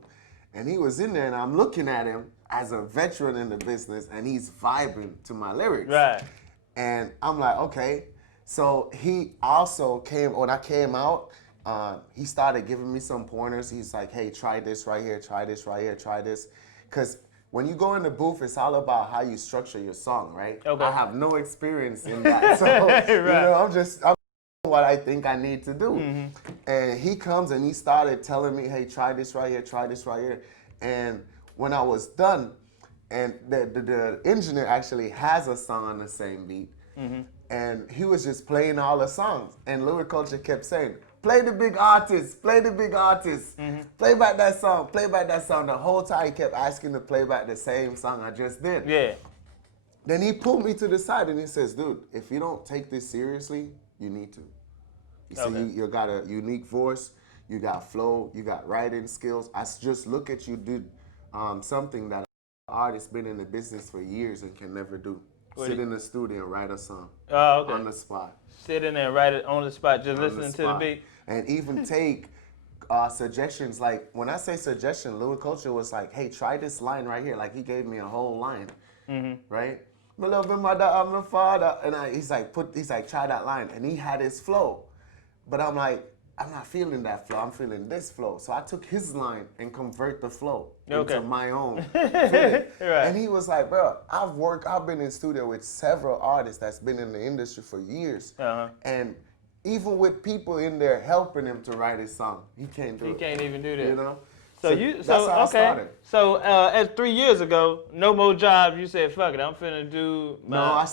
And he was in there, and I'm looking at him as a veteran in the business, and he's vibing to my lyrics. Right. And I'm like, okay. So he also came, when I came out, he started giving me some pointers. He's like, hey, try this right here, try this right here, try this. Because when you go in the booth, it's all about how you structure your song, right? Okay. I have no experience in that. So, you know, I'm doing what I think I need to do. And he comes and he started telling me, hey, try this right here, try this right here. And when I was done, and the engineer actually has a song on the same beat, and he was just playing all the songs. And Louis Culture kept saying, play the big artist, play the big artist, play back that song, play back that song. The whole time he kept asking to play back the same song I just did. Yeah. Then he pulled me to the side and he says, dude, if you don't take this seriously, you need to. You see, you got a unique voice, you got flow, you got writing skills. I just look at you do something that an artist been in the business for years and can never do. Sit in the studio and write a song on the spot. Sit in there and write it on the spot, just listening to the beat. And even take suggestions. Like, when I say suggestion, Louis Culture was like, hey, try this line right here. Like, he gave me a whole line, right? My love and mother, I'm the father. And he's like, try that line. And he had his flow. But I'm like, I'm not feeling that flow. I'm feeling this flow. So I took his line and convert the flow into my own feeling. And he was like, bro, I've been in studio with several artists that's been in the industry for years. And even with people in there helping him to write his song, he can't do it. He can't even do that. You know? That's how I started. So as 3 years ago, no more jobs. You said, fuck it, I'm finna do my... No, I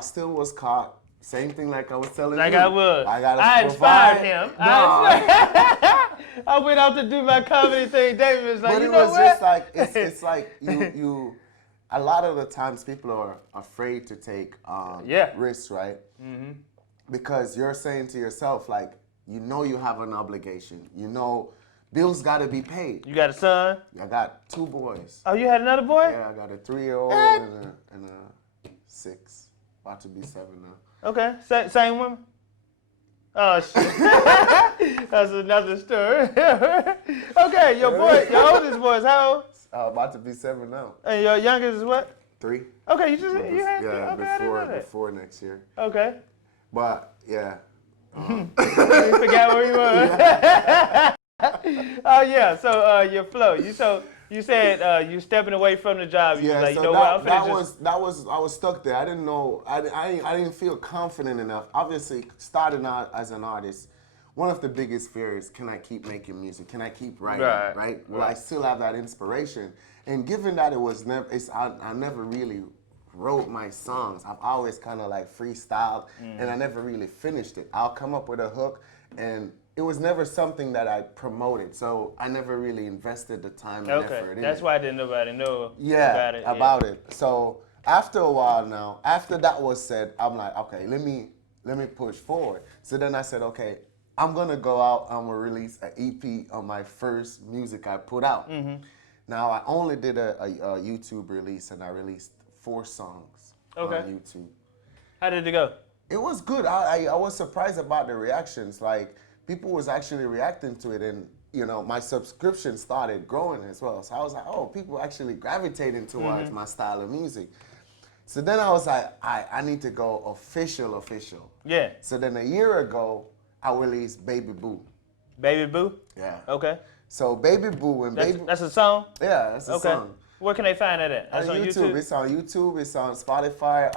still was caught. Same thing like I was telling like you. I was. I inspired him. No. I went out to do my comedy thing. David was like, but you know what? Just like, it's like you, a lot of the times people are afraid to take risks, right? Because you're saying to yourself, like, you know you have an obligation. You know bills got to be paid. You got a son? I got 2 boys. Oh, you had another boy? Yeah, I got a 3-year-old and a 6. About to be 7 now. Okay, same woman? Oh, shit. That's another story. Okay, your oldest boy is how old? About to be 7 now. And your youngest is what? 3. Okay, you had before next year. Okay. But, yeah. You forgot where you were? Oh, yeah, so your flow. You said you stepping away from the job. You was like, you know what? I was stuck there. I didn't know. I didn't feel confident enough. Obviously, starting out as an artist, one of the biggest fears: can I keep making music? Can I keep writing? Right? Will I still have that inspiration? And given that it was never, I never really wrote my songs. I've always kind of like freestyled, and I never really finished it. I'll come up with a hook, and it was never something that I promoted, so I never really invested the time and effort in it. That's why didn't nobody know about it. So after a while now, after that was said, I'm like, okay, let me push forward. So then I said, okay, I'm gonna go out, I'm gonna release an EP on my first music I put out. Now I only did a YouTube release, and I released 4 songs on YouTube. How did it go? It was good. I was surprised about the reactions. Like, people was actually reacting to it, and my subscription started growing as well. So I was like, oh, people actually gravitating towards my style of music. So then I was like, I need to go official. Yeah. So then a year ago, I released Baby Boo. Baby Boo? Yeah. Okay. So Baby Boo and That's a song? Yeah, that's a song. Where can they find that at? That's on YouTube? It's on YouTube. It's on Spotify,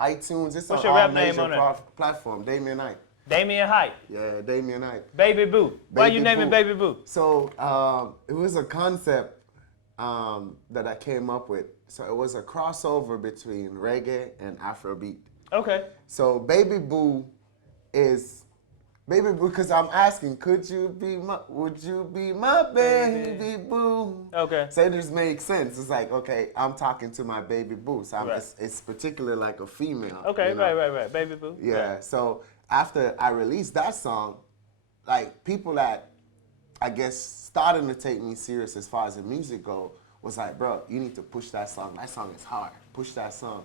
iTunes. It's What's on your all rap name major on there? platform. Damion Hype. Damion Hype. Yeah, Damion Hype. Baby Boo. Why you naming Baby Boo? So it was a concept that I came up with. So it was a crossover between reggae and Afrobeat. Okay. So Baby Boo is Baby Boo, because I'm asking, would you be my baby boo? Okay. So it just makes sense. It's like, okay, I'm talking to my baby boo. So Right. it's particularly like a female. Okay, right. Baby Boo. Yeah. Right. So after I released that song, like, people that I guess starting to take me serious as far as the music go was like, bro, you need to push that song. That song is hard. Push that song.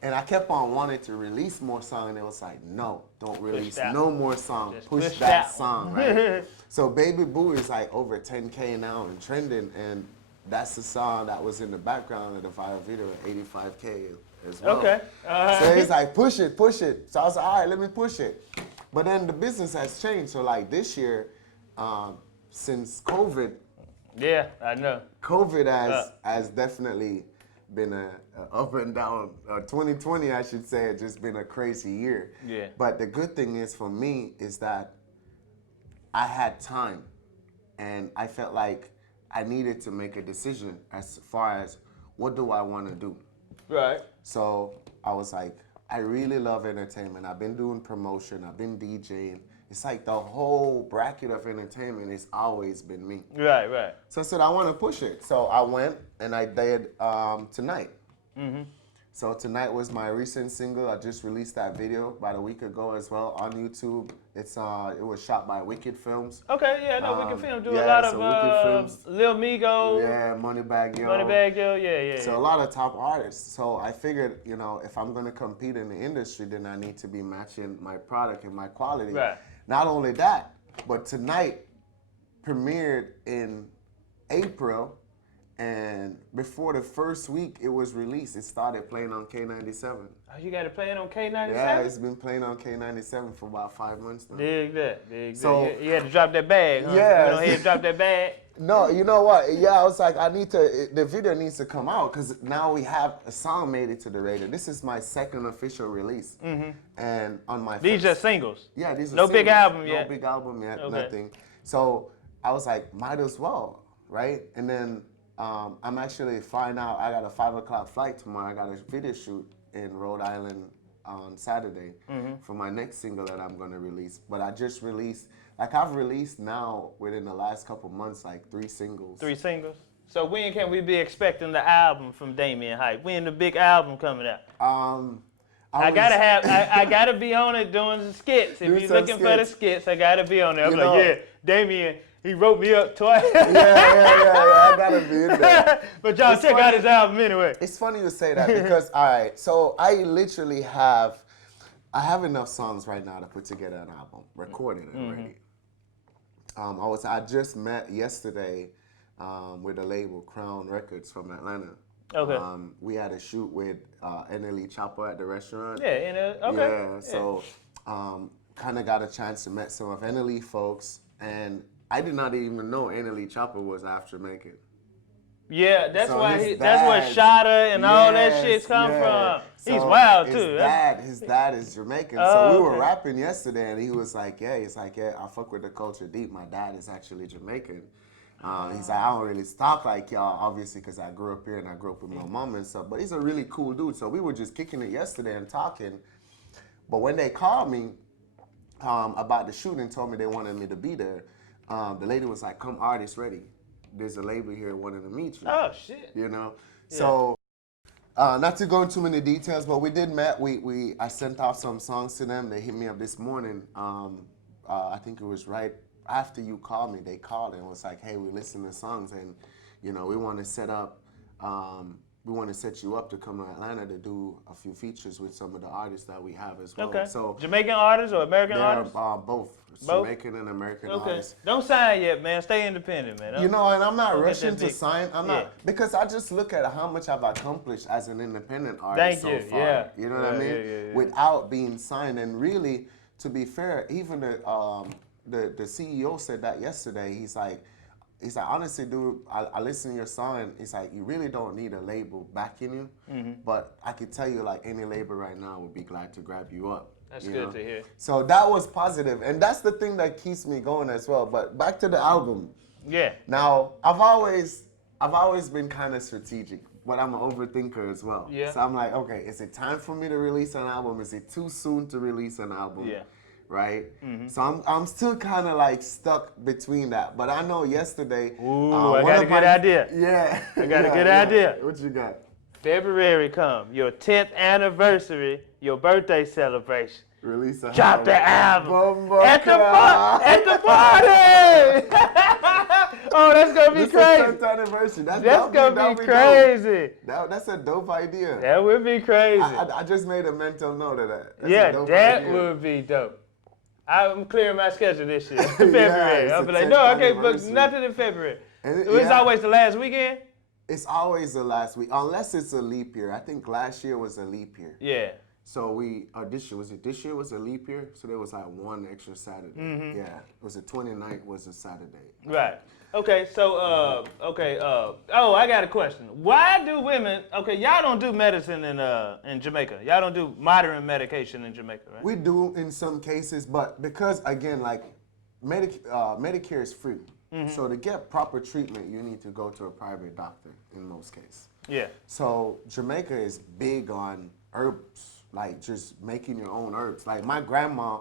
And I kept on wanting to release more songs, and it was like, no, don't release no more songs. Push that song, right? So Baby Boo is like over 10K now and trending, and that's the song that was in the background of the viral video at 85K as well. Okay. So it's like, push it. So I was like, all right, let me push it. But then the business has changed. So like this year, since COVID. Yeah, I know. COVID has definitely been a up and down. 2020, I should say, has just been a crazy year. Yeah. But the good thing is for me is that I had time, and I felt like I needed to make a decision as far as what do I want to do. Right. So I was like, I really love entertainment. I've been doing promotion. I've been DJing. It's like the whole bracket of entertainment has always been me. Right. So I said, I want to push it. So I went and I did Tonight. Mm-hmm. So Tonight was my recent single. I just released that video about a week ago as well on YouTube. It was shot by Wicked Films. Okay, yeah, I know Wicked Films do a yeah, lot so Wicked Films. of Lil Migo. Yeah, Moneybag Yo. Moneybag Yo, yeah. So a lot of top artists. So I figured, if I'm going to compete in the industry, then I need to be matching my product and my quality. Right. Not only that, but Tonight premiered in April, and before the first week it was released, it started playing on K97. Oh, you got it playing on K97? Yeah, it's been playing on K97 for about 5 months now. Dig that. So, you had to drop that bag, huh? Yeah. You know, he had to drop that bag. No, you know what? Yeah, I was like, the video needs to come out because now we have a song made it to the radio. This is my second official release. Mm-hmm. And on my These are singles? Yeah, these are no singles. Big album yet? No big album yet, Okay. nothing. So I was like, might as well, right? And then I'm actually flying out. I got a 5 o'clock flight tomorrow. I got a video shoot in Rhode Island on Saturday for my next single that I'm going to release. But I just released, I've released now within the last couple months, 3 singles. 3 singles? So when can we be expecting the album from Damion Hype? When the big album coming out? I gotta be on it doing the skits. If you're looking for the skits, I gotta be on there. I'm Damion, he wrote me up twice. Yeah, I gotta be in there. But y'all check out his album anyway. It's funny you say that because, all right, so I literally have enough songs right now to put together an album, recorded it already. I just met yesterday with a label, Crown Records from Atlanta. Okay. We had a shoot with NLE Chopper at the restaurant. Yeah, okay. Yeah, so kind of got a chance to meet some of NLE folks, and I did not even know NLE Chopper was half Jamaican. Yeah, that's So why his that's where dad- Shada and all that Yes, shit's come yeah. from. He's So wild too. His dad is Jamaican. So Oh, we were okay. rapping yesterday, and he was like, yeah, I fuck with the culture deep. My dad is actually Jamaican. He's like, I don't really talk like y'all, obviously, because I grew up here and I grew up with my mom and stuff. But he's a really cool dude. So we were just kicking it yesterday and talking. But when they called me about the shoot and told me they wanted me to be there, the lady was like, come, artist ready. There's a label here wanting to meet you. Oh shit. So not to go into too many details, but we did met. I sent out some songs to them. They hit me up this morning. I think it was right after you called me. They called and was like, hey, we listen to songs and we want to set up we want to set you up to come to Atlanta to do a few features with some of the artists that we have as well. Okay. So Jamaican artists or American artists? Both. Jamaican and American artists. Don't sign yet, man. Stay independent, man. And I'm not rushing to big. sign. I'm not, because I just look at how much I've accomplished as an independent artist so far. Yeah. You know what I mean? Yeah. Without being signed. And really, to be fair, even the CEO said that yesterday. He's like, honestly, dude, I listen to your song. He's like, you really don't need a label backing you, but I could tell you, like, any label right now would be glad to grab you up. That's good to hear. So that was positive, and that's the thing that keeps me going as well. But back to the album. Yeah. Now, I've always been kind of strategic, but I'm an overthinker as well. Yeah. So I'm like, okay, is it time for me to release an album? Is it too soon to release an album? Yeah. Right? So I'm still kind of like stuck between that. But I know yesterday. Ooh, I got a good idea. Yeah. I got a good idea. What you got? February come, your 10th anniversary, your birthday celebration. Release a Drop the album. At the party! Oh, that's going to be crazy. 10th anniversary. That's going to be crazy. That's a dope idea. That would be crazy. I just made a mental note of that. That would be dope. I'm clearing my schedule this year, February. I'll be like, no, I can't book nothing in February. It's always the last weekend? It's always the last week, unless it's a leap year. I think last year was a leap year. Yeah. So this year was a leap year? So there was like one extra Saturday. Yeah, it was the 29th was a Saturday. Right. Okay, so, I got a question. Why do women, y'all don't do medicine in Jamaica. Y'all don't do modern medication in Jamaica, right? We do in some cases, but because, again, like, Medicare is free. So to get proper treatment, you need to go to a private doctor in most cases. Yeah. So Jamaica is big on herbs, like just making your own herbs. Like my grandma,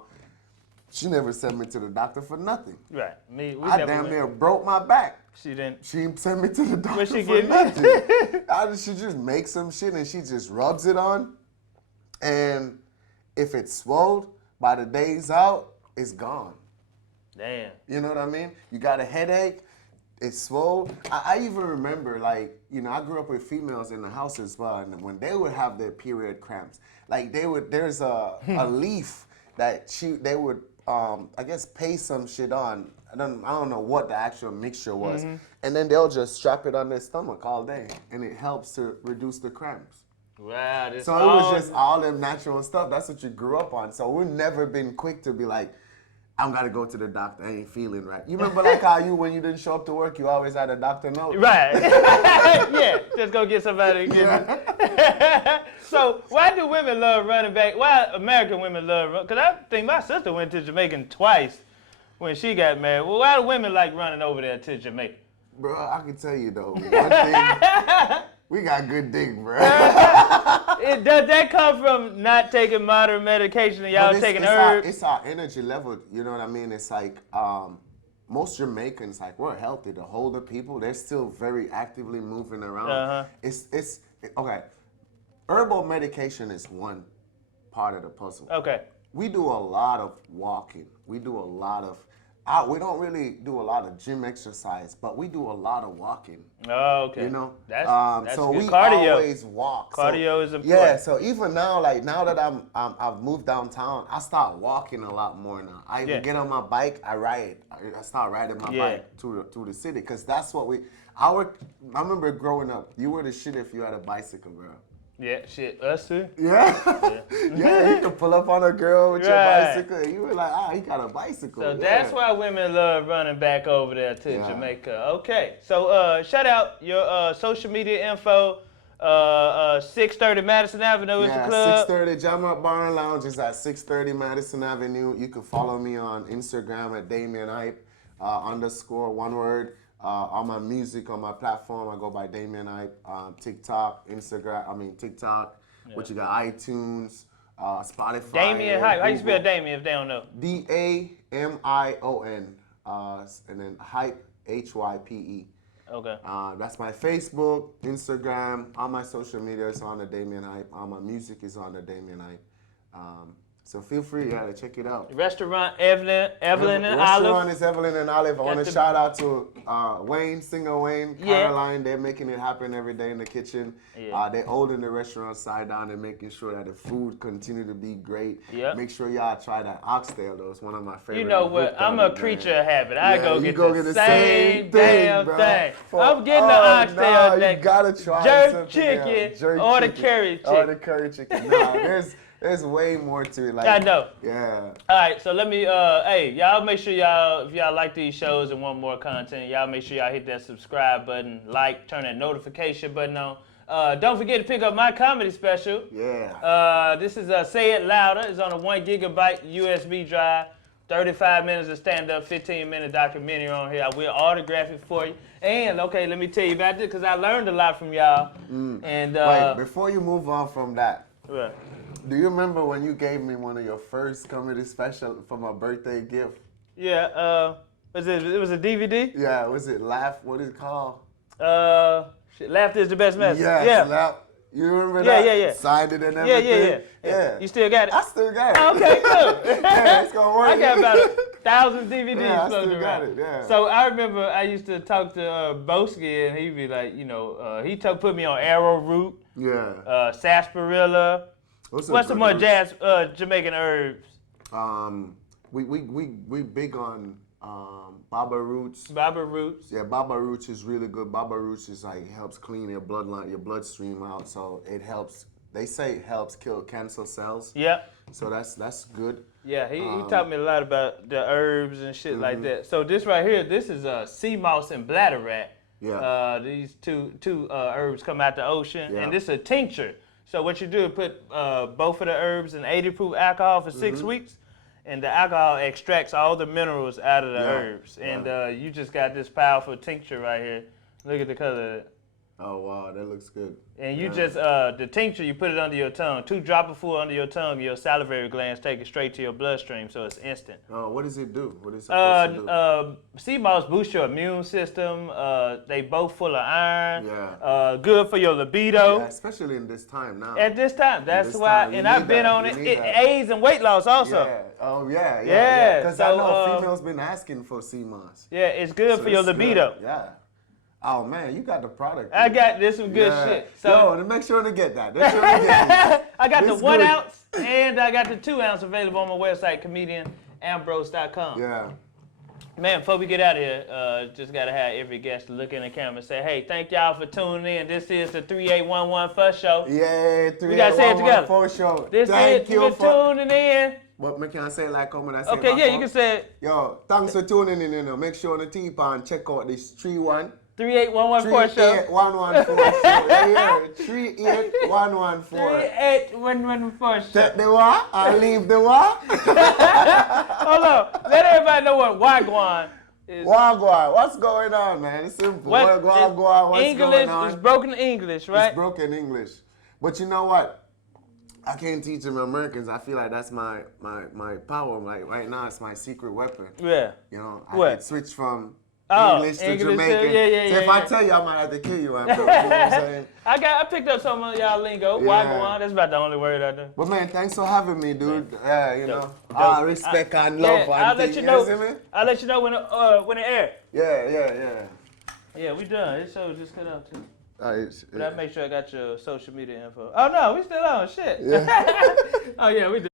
she never sent me to the doctor for nothing. Right. I damn near broke my back. She didn't. She sent me to the doctor What she for give nothing. She just makes some shit and she just rubs it on. And if it's swelled, by the days out, it's gone. Damn. You know what I mean? You got a headache, it's swole. I even remember, like, I grew up with females in the house as well, and when they would have their period cramps, like there's a leaf that they would I guess paste some shit on. I don't know what the actual mixture was, and then they'll just strap it on their stomach all day, and it helps to reduce the cramps. Wow. So it was just all them natural stuff. That's what you grew up on. So we've never been quick to be like, I'm gotta go to the doctor. I ain't feeling right. You remember like how when you didn't show up to work, you always had a doctor note? Right. Yeah. Just go get somebody to get it. So why do women love running back? Why American women love running? Because I think my sister went to Jamaica twice when she got married. Well, why do women like running over there to Jamaica? Bro, I can tell you though, one thing, we got good dick, bro. Does that come from not taking modern medication and y'all taking herbs? It's our energy level, you know what I mean? It's like, most Jamaicans, like, we're healthy. The older people, they're still very actively moving around. Okay, herbal medication is one part of the puzzle. Okay. We do a lot of walking. We do a lot of, we don't really do a lot of gym exercise, but we do a lot of walking. Oh, okay. You know? That's so good. we Cardio. always walk. Cardio is important. Yeah, so even now, like now that I've moved downtown, I start walking a lot more now. I even get on my bike, I ride. I start riding my bike to the city, because that's what I remember growing up, you were the shit if you had a bicycle, bro. Yeah, shit, us too. Yeah. Yeah, you could pull up on a girl with your bicycle, and you were like, he got a bicycle. So that's why women love running back over there to Jamaica. Okay, so shout out your social media info. 630 Madison Avenue is the club. 630 Jamaica Bar and Lounge is at 630 Madison Avenue. You can follow me on Instagram at Damion Hype, _ one word. On my music, on my platform, I go by Damion Hype. TikTok, TikTok. What you got? iTunes, Spotify. Damion Hype. How you spell Damion if they don't know? Damion. And then Hype, HYPE. Okay. That's my Facebook, Instagram, all my social media is on the Damion Hype. All my music is on the Damion Hype. So feel free, to check it out. Restaurant Evelyn and Restaurant Olive. is Evelyn and Olive. I want to shout out to Wayne, singer Wayne, Caroline. They're making it happen every day in the kitchen. Yeah. They're holding the restaurant side down and making sure that the food continue to be great. Yep. Make sure y'all try that oxtail though. It's one of my favorite. You know what? I'm a creature of habit. I go get the same damn thing. I'm getting the oxtail next. You gotta try jerk chicken or the curry chicken. Or the curry chicken. Nah, there's way more to it. Like, I know. Yeah. All right, so let me, hey, y'all make sure if y'all like these shows and want more content, y'all make sure y'all hit that subscribe button, turn that notification button on. Don't forget to pick up my comedy special. Yeah. This is Say It Louder. It's on a 1 gigabyte USB drive. 35 minutes of stand-up, 15-minute documentary on here. I will autograph it for you. And, okay, let me tell you about this because I learned a lot from y'all. And wait, before you move on from that. Right. Do you remember when you gave me one of your first comedy special for my birthday gift? Yeah, it was a DVD? Yeah, was it Laugh? What is it called? Laughter is the best medicine. Yeah. Laugh. You remember that? Yeah. Signed it and everything? Yeah. You still got it? I still got it. Okay, cool. Yeah, it's gonna work. I got about 1,000 DVDs I floating still around. got it, yeah. So I remember I used to talk to Boski and he'd be like, put me on arrowroot, sarsaparilla. What's some more Jamaican herbs? We big on baba roots. Baba roots. Yeah, baba roots is really good. Baba roots is like helps clean your bloodstream out. So it helps. They say it helps kill cancer cells. Yeah. So that's good. Yeah, he taught me a lot about the herbs and shit like that. So this right here, this is Seamoss and Bladderwack. Yeah. These two herbs come out the ocean, and this is a tincture. So what you do is put both of the herbs in 80 proof alcohol for 6 weeks, and the alcohol extracts all the minerals out of the herbs. And you just got this powerful tincture right here. Look at the color of it. Oh, wow, that looks good. And you just, the tincture, you put it under your tongue. 2 drops full under your tongue, your salivary glands take it straight to your bloodstream, so it's instant. What does it do? What is it supposed to do? Seamoss boosts your immune system. They both full of iron. Yeah. Good for your libido. Yeah, especially in this time now. At this time, that's why. And I've been on it. AIDS and weight loss also. Yeah. Oh, yeah. Because I know females been asking for Seamoss. Yeah, it's good for your libido. Good. Yeah. Oh man, you got the product. I got this some good shit. So make sure to get that. I got the 1 ounce and I got the 2 ounce available on my website, comedianambrose.com. Yeah. Man, before we get out of here, just gotta have every guest look in the camera and say, "Hey, thank y'all for tuning in. This is the 3811 First Show." Yeah, 3811 we gotta say it together. First Show. This is you for tuning in. But can I say it like when I say okay, yeah, you can say it. Yo, thanks for tuning in. Make sure on the T-Pan check out this 38114 show. 38114 show. Yeah, 38114. 38114 show. Take the what? I leave the what? Hold on. Let everybody know what Wagwan is. Wagwan. What's going on, man? It's simple. Wagwan. What's English going on? It's broken English, right? It's broken English. But you know what? I can't teach them Americans. I feel like that's my power. Like right now, it's my secret weapon. Yeah. You know, I can switch from English to Jamaican. So if I tell you, I might have to kill you. You know what I'm saying? I picked up some of y'all lingo. Wagwan, that's about the only word I do. But man, thanks for having me, dude. Yeah, you know, respect and love. I'll let you know. I'll let you know when it airs. Yeah. Yeah, we done. This show just cut out too. But I make sure I got your social media info. Oh no, we still on. Shit. Yeah. Oh yeah, we do.